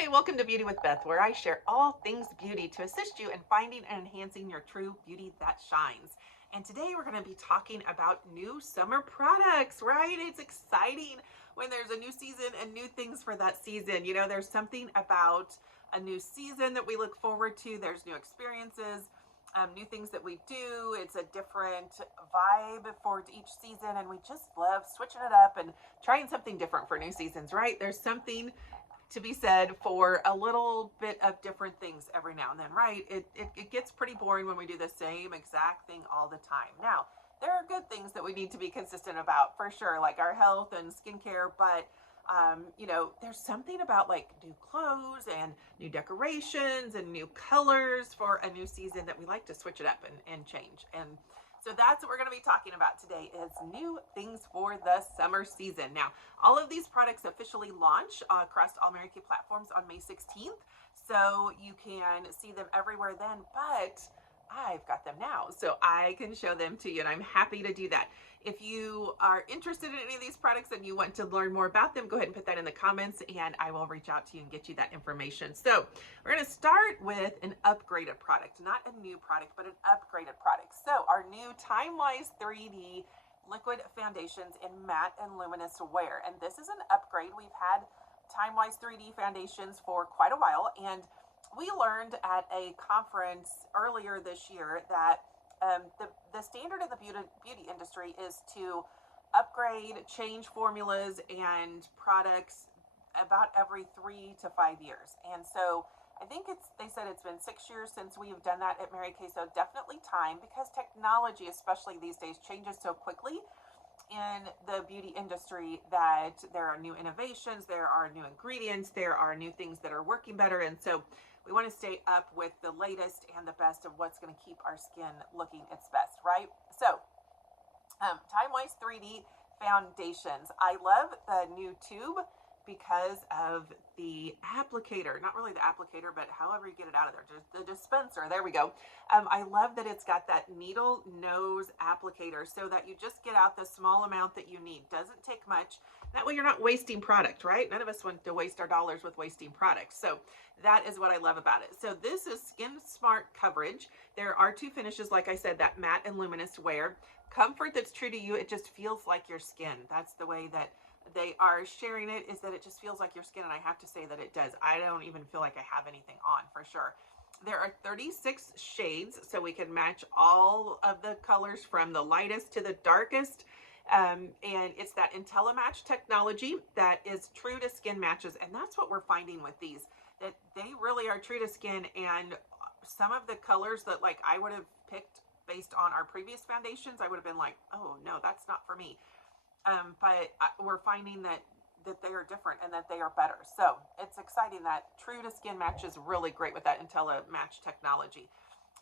Hi, welcome to Beauty with Beth, where I share all things beauty to assist you in finding and enhancing your true beauty that shines. And today we're going to be talking about new summer products, right? It's exciting when there's a new season and new things for that season. You know, there's something about a new season that we look forward to, there's new experiences. New things that we do. It's a different vibe for each season, and we just love switching it up and trying something different for new seasons, right? There's something to be said for a little bit of different things every now and then, right? It gets pretty boring when we do the same exact thing all the time. Now, there are good things that we need to be consistent about for sure, like our health and skincare, but there's something about like new clothes and new decorations and new colors for a new season that we like to switch it up and change. And so that's what we're going to be talking about today is new things for the summer season. Now, all of these products officially launch across all Mary Kay platforms on May 16th. So you can see them everywhere then, but I've got them now, so I can show them to you, and I'm happy to do that. If you are interested in any of these products and you want to learn more about them, go ahead and put that in the comments, and I will reach out to you and get you that information. So we're going to start with an upgraded product, not a new product, but an upgraded product. So our new Time-Wise 3D liquid foundations in matte and luminous wear, and this is an upgrade. We've had Time-Wise 3D foundations for quite a while, and we learned at a conference earlier this year that the standard in the beauty industry is to upgrade, change formulas and products about every 3 to 5 years. And so I think they said it's been 6 years since we have done that at Mary Kay, so definitely time, because technology, especially these days, changes so quickly in the beauty industry that there are new innovations, there are new ingredients, there are new things that are working better. And so we want to stay up with the latest and the best of what's going to keep our skin looking its best, right? So Time-Wise 3D foundations. I love the new tube because of the applicator, not really the applicator, but however you get it out of there, just the dispenser. There we go. I love that it's got that needle nose applicator so that you just get out the small amount that you need. Doesn't take much. That way you're not wasting product, right? None of us want to waste our dollars with wasting products. So that is what I love about it. So this is Skin Smart Coverage. There are 2 finishes, like I said, that matte and luminous wear. Comfort that's true to you. It just feels like your skin. That's the way that they are sharing it, is that it just feels like your skin, and I have to say that it does. I don't even feel like I have anything on, for sure. There are 36 shades, so we can match all of the colors from the lightest to the darkest. And it's that IntelliMatch technology that is true to skin matches, and that's what we're finding with these, that they really are true to skin. And some of the colors that like I would have picked based on our previous foundations, I would have been like, oh no, that's not for me. But we're finding that they are different and that they are better. So it's exciting that true to skin match is really great with that IntelliMatch technology.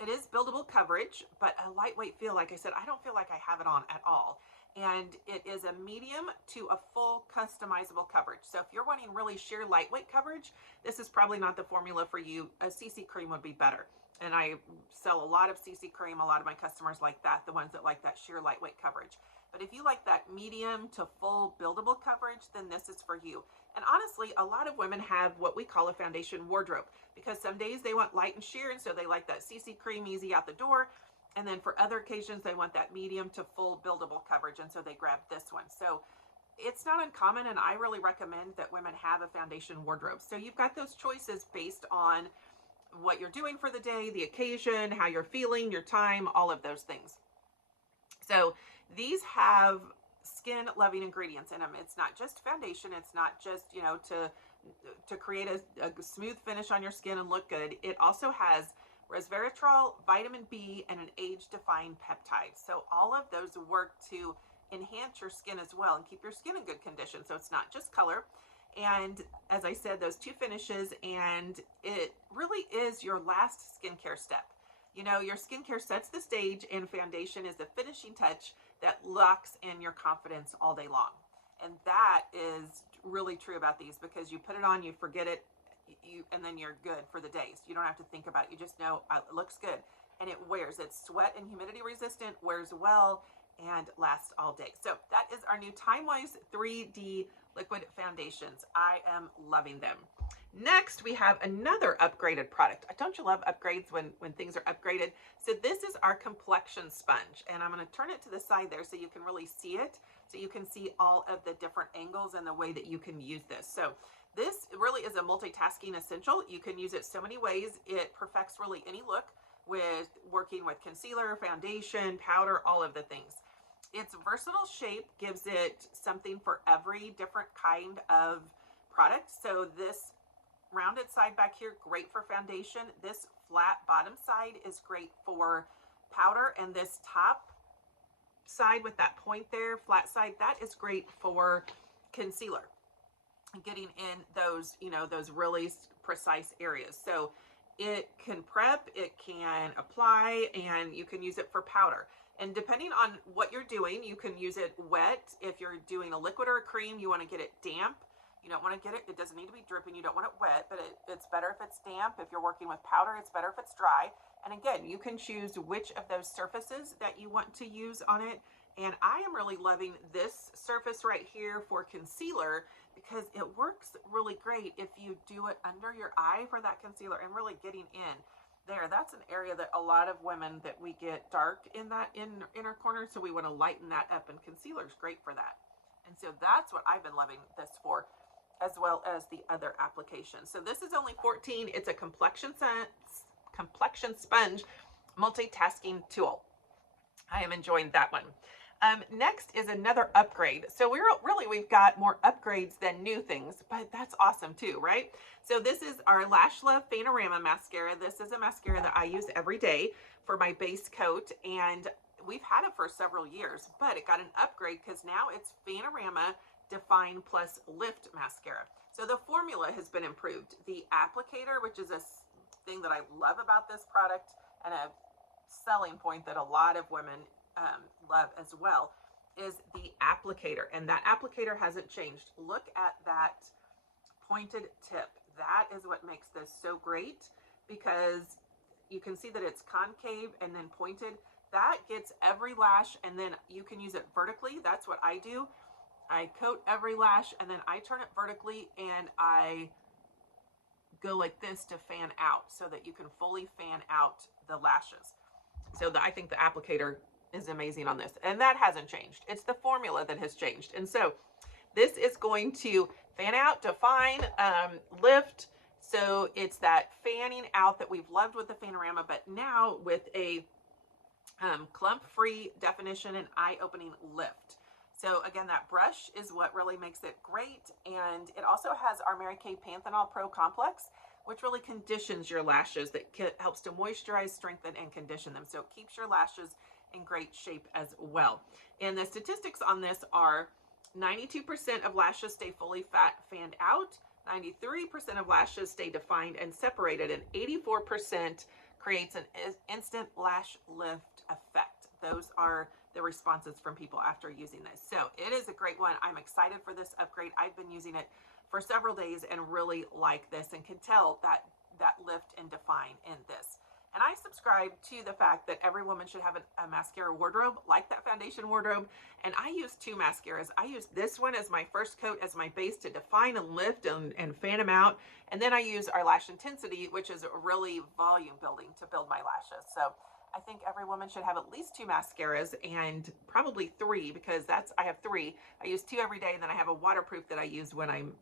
It is buildable coverage, but a lightweight feel. Like I said, I don't feel like I have it on at all. And it is a medium to a full customizable coverage. So if you're wanting really sheer lightweight coverage, this is probably not the formula for you. A CC cream would be better. And I sell a lot of CC cream. A lot of my customers like that, the ones that like that sheer lightweight coverage. But if you like that medium to full buildable coverage, then this is for you. And honestly, a lot of women have what we call a foundation wardrobe, because some days they want light and sheer, and so they like that CC cream easy out the door. And then for other occasions, they want that medium to full buildable coverage, and so they grab this one. So it's not uncommon, and I really recommend that women have a foundation wardrobe. So you've got those choices based on what you're doing for the day, the occasion, how you're feeling, your time, all of those things. So these have skin loving ingredients in them. It's not just foundation. It's not just, to create a smooth finish on your skin and look good. It also has resveratrol, vitamin B, and an age-defying peptide. So all of those work to enhance your skin as well and keep your skin in good condition. So it's not just color. And as I said, those 2 finishes, and it really is your last skincare step. You know, your skincare sets the stage, and foundation is the finishing touch that locks in your confidence all day long. And that is really true about these, because you put it on, you forget it, and then you're good for the day. So you don't have to think about it. You just know it looks good, and it wears. It's sweat and humidity resistant, wears well, and lasts all day. So that is our new Time-Wise 3D liquid foundations. I am loving them. Next, we have another upgraded product. Don't you love upgrades when things are upgraded? So this is our complexion sponge, and I'm going to turn it to the side there so you can really see it, so you can see all of the different angles and the way that you can use this. So this really is a multitasking essential. You can use it so many ways. It perfects really any look, with working with concealer, foundation, powder, all of the things. Its versatile shape gives it something for every different kind of product. So this rounded side back here, great for foundation. This flat bottom side is great for powder, and this top side with that point there, flat side, that is great for concealer, getting in those, those really precise areas. So it can prep, it can apply, and you can use it for powder. And depending on what you're doing, you can use it wet. If you're doing a liquid or a cream, you want to get it damp. You don't want to get it, it doesn't need to be dripping. You don't want it wet, but it's better if it's damp. If you're working with powder, it's better if it's dry. And again, you can choose which of those surfaces that you want to use on it. And I am really loving this surface right here for concealer, because it works really great if you do it under your eye for that concealer and really getting in there. That's an area that a lot of women, that we get dark in that inner corner, so we want to lighten that up, and concealer is great for that. And so that's what I've been loving this for, as well as the other applications. So this is only $14. It's a complexion sponge multitasking tool. I am enjoying that one. Next is another upgrade. So we've got more upgrades than new things, but that's awesome too, right? So this is our Lash Love Panorama mascara. This is a mascara that I use every day for my base coat, and we've had it for several years, but it got an upgrade because now it's Panorama Define Plus Lift Mascara. So the formula has been improved. The applicator, which is a thing that I love about this product, and a selling point that a lot of women love as well, is the applicator. And that applicator hasn't changed. Look at that pointed tip. That is what makes this so great, because you can see that it's concave and then pointed. That gets every lash, and then you can use it vertically. That's what I do. I coat every lash, and then I turn it vertically, and I go like this to fan out, so that you can fully fan out the lashes. So I think the applicator is amazing on this, and that hasn't changed. It's the formula that has changed. And so this is going to fan out, define, lift. So it's that fanning out that we've loved with the Panorama, but now with a clump-free definition and eye-opening lift. So again, that brush is what really makes it great. And it also has our Mary Kay Panthenol Pro Complex, which really conditions your lashes, that helps to moisturize, strengthen, and condition them. So it keeps your lashes in great shape as well. And the statistics on this are 92% of lashes stay fully fanned out, 93% of lashes stay defined and separated, and 84% creates an instant lash lift effect. Those are the responses from people after using this. So it is a great one. I'm excited for this upgrade. I've been using it for several days and really like this, and can tell that lift and define in this. And I subscribe to the fact that every woman should have a mascara wardrobe like that foundation wardrobe. And I use two mascaras. I use this one as my first coat, as my base to define and lift and fan them out. And then I use our Lash Intensity, which is really volume building, to build my lashes. So I think every woman should have at least two mascaras, and probably three, because I have three. I use two every day, and then I have a waterproof that I use when I'm,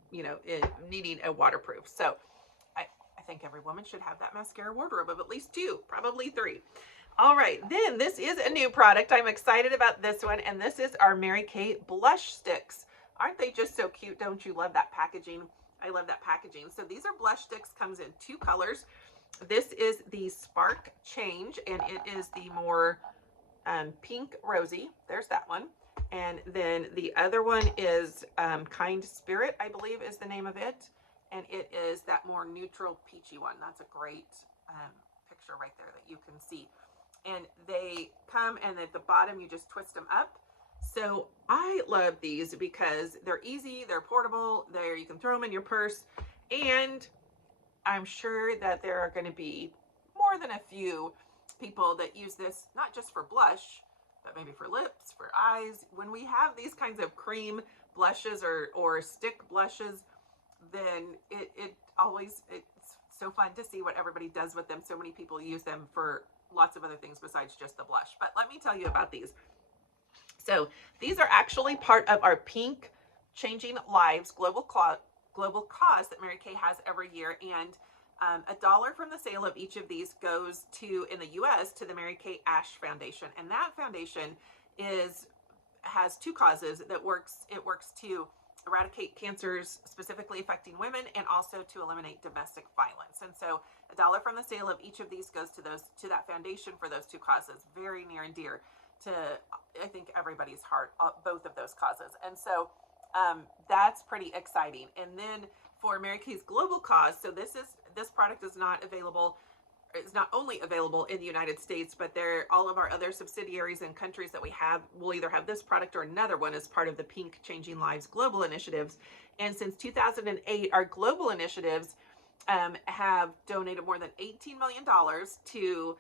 needing a waterproof. So I think every woman should have that mascara wardrobe of at least two, probably three. All right, then this is a new product. I'm excited about this one, and this is our Mary Kay blush sticks. Aren't they just so cute? Don't you love that packaging? I love that packaging. So these are blush sticks, comes in two colors. This is the Spark Change, and it is the more pink rosy. There's that one. And then the other one is Kind Spirit, I believe is the name of it. And it is that more neutral peachy one. That's a great picture right there that you can see. And they come, and at the bottom you just twist them up. So I love these because they're easy, they're portable, you can throw them in your purse, and I'm sure that there are going to be more than a few people that use this, not just for blush, but maybe for lips, for eyes. When we have these kinds of cream blushes or stick blushes, then always, it's so fun to see what everybody does with them. So many people use them for lots of other things besides just the blush. But let me tell you about these. So these are actually part of our Pink Changing Lives global cause that Mary Kay has every year. And $1 from the sale of each of these goes to, in the US, to the Mary Kay Ash Foundation. And that foundation has two causes that works. It works to eradicate cancers specifically affecting women, and also to eliminate domestic violence. And so $1 from the sale of each of these goes to that foundation for those two causes. Very near and dear to, I think, everybody's heart, both of those causes. And so that's pretty exciting. And then for Mary Kay's global cause, so this product is not available. It's not only available in the United States, but all of our other subsidiaries and countries that we have will either have this product or another one as part of the Pink Changing Lives global initiatives. And since 2008, our global initiatives have donated more than $18 million to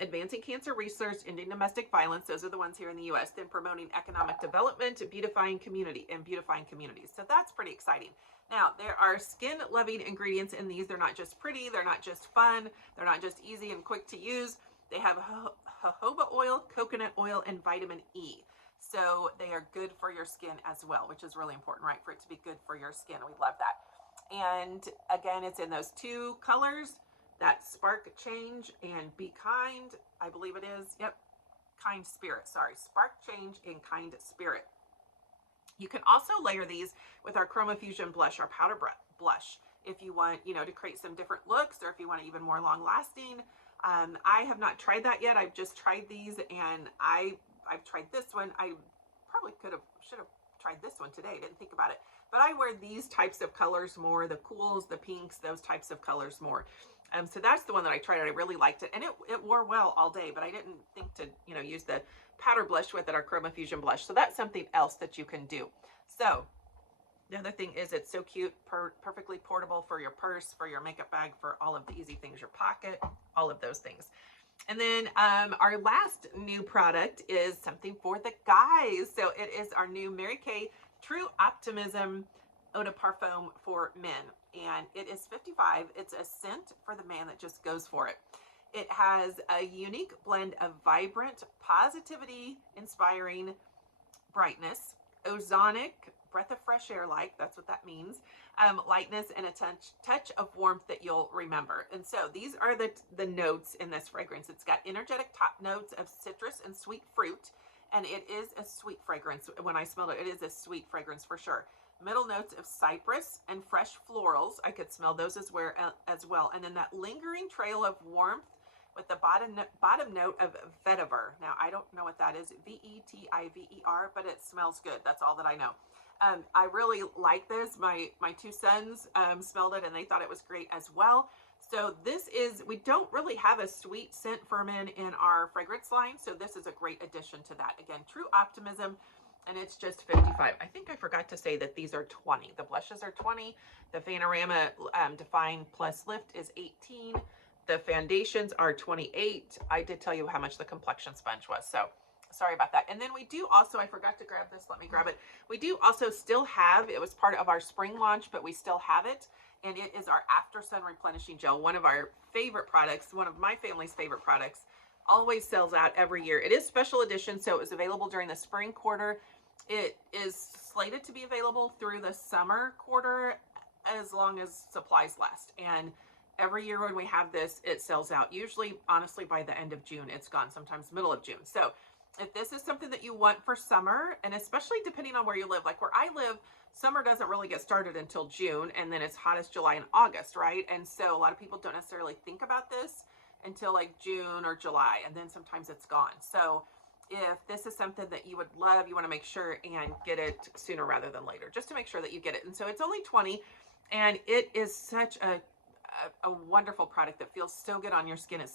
advancing cancer research, ending domestic violence. Those are the ones here in the U.S. Then promoting economic development, beautifying communities. So that's pretty exciting. Now, there are skin-loving ingredients in these. They're not just pretty, they're not just fun, they're not just easy and quick to use. They have jojoba oil, coconut oil, and vitamin E. So they are good for your skin as well, which is really important, right? For it to be good for your skin. We love that. And again, it's in those two colors, that Spark Change and Be Kind, I believe it is. Yep, Kind Spirit, sorry. Spark Change and Kind Spirit. You can also layer these with our Chroma Fusion blush, our powder blush, if you want, to create some different looks, or if you want it even more long lasting. I have not tried that yet. I've just tried these, and I've tried this one. I probably should have tried this one today. Didn't think about it. But I wear these types of colors more, the cools, the pinks, those types of colors more. So that's the one that I tried. I really liked it, and it wore well all day, but I didn't think to, use the powder blush with it, our Chroma Fusion blush. So that's something else that you can do. So the other thing is it's so cute, perfectly portable for your purse, for your makeup bag, for all of the easy things, your pocket, all of those things. And then our last new product is something for the guys. So it is our new Mary Kay True Optimism Eau de Parfum for men. And it is $55. It's a scent for the man that just goes for it. It has a unique blend of vibrant, positivity-inspiring brightness, ozonic, breath of fresh air like, that's what that means, lightness, and a touch of warmth that you'll remember. And so these are the notes in this fragrance. It's got energetic top notes of citrus and sweet fruit, and it is a sweet fragrance. When I smelled it, it is a sweet fragrance for sure. Middle notes of cypress and fresh florals. I could smell those as well. And then that lingering trail of warmth with the bottom note of vetiver. Now, I don't know what that is, Vetiver, but it smells good. That's all that I know. I really like this. My two sons smelled it, and they thought it was great as well. So we don't really have a sweet scent for men in our fragrance line, so this is a great addition to that. Again, True Optimism, and it's just $55. I think I forgot to say that these are $20. The blushes are $20. The Panorama Define Plus Lift is $18. The foundations are $28. I did tell you how much the complexion sponge was, so sorry about that. And then we do also, I forgot to grab this. Let me grab it. We do also still have, it was part of our spring launch, but we still have it. And it is our After Sun Replenishing Gel, one of our favorite products, one of my family's favorite products. Always sells out every year. It is special edition, so it was available during the spring quarter. It is slated to be available through the summer quarter as long as supplies last. And every year when we have this, it sells out. Usually, honestly, by the end of June, it's gone, sometimes middle of June. So if this is something that you want for summer, and especially depending on where you live, like where I live, summer doesn't really get started until June, and then it's hottest July and August, right? And so a lot of people don't necessarily think about this until like June or July, and then sometimes it's gone. So if this is something that you would love, you want to make sure and get it sooner rather than later, just to make sure that you get it. And so it's only $20, and it is such a wonderful product that feels so good on your skin. It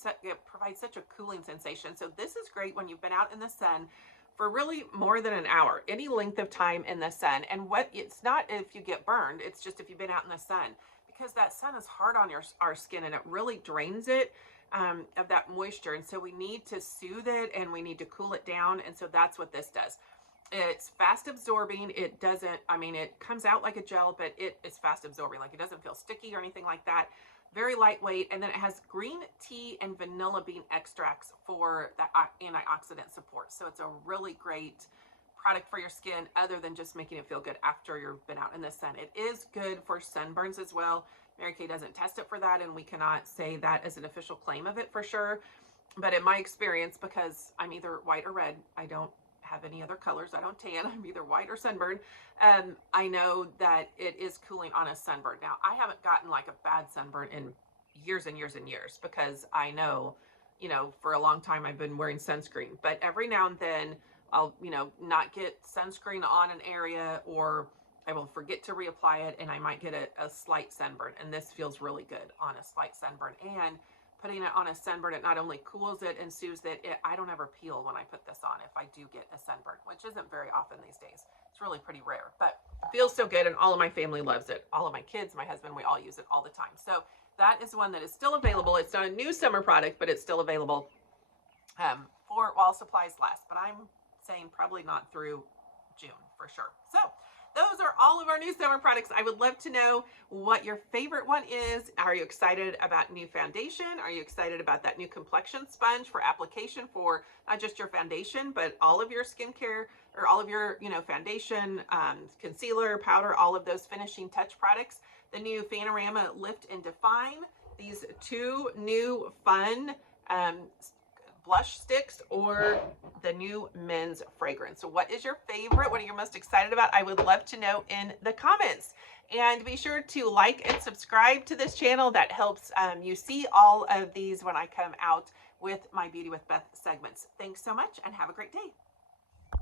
provides such a cooling sensation. So this is great when you've been out in the sun for really more than an hour, any length of time in the sun. And it's not if you get burned, it's just if you've been out in the sun, because that sun is hard on our skin, and it really drains it of that moisture. And so we need to soothe it, and we need to cool it down. And so that's what this does. It's fast absorbing. It doesn't, I mean, it comes out like a gel, but it is fast absorbing. Like, it doesn't feel sticky or anything like that. Very lightweight. And then it has green tea and vanilla bean extracts for the antioxidant support. So it's a really great product for your skin, other than just making it feel good after you've been out in the sun. It is good for sunburns as well. Mary Kay doesn't test it for that, and we cannot say that as an official claim of it for sure. But in my experience, because I'm either white or red, I don't have any other colors. I don't tan. I'm either white or sunburned. I know that it is cooling on a sunburn. Now, I haven't gotten like a bad sunburn in years and years and years, because I know, for a long time I've been wearing sunscreen. But every now and then I'll, not get sunscreen on an area, or I will forget to reapply it, and I might get a slight sunburn. And this feels really good on a slight sunburn. And putting it on a sunburn, it not only cools it and soothes it, I don't ever peel when I put this on if I do get a sunburn, which isn't very often these days. It's really pretty rare, but it feels so good, and all of my family loves it. All of my kids, my husband, we all use it all the time. So that is one that is still available. It's not a new summer product, but it's still available for while supplies last. But I'm saying probably not through June for sure. So those are all of our new summer products. I would love to know what your favorite one is. Are you excited about new foundation? Are you excited about that new complexion sponge for application for not just your foundation, but all of your skincare, or all of your, foundation, concealer, powder, all of those finishing touch products? The new Panorama Lift and Define. These two new fun blush sticks, or the new men's fragrance. So what is your favorite? What are you most excited about? I would love to know in the comments. And be sure to like and subscribe to this channel. That helps you see all of these when I come out with my Beauty with Beth segments. Thanks so much, and have a great day.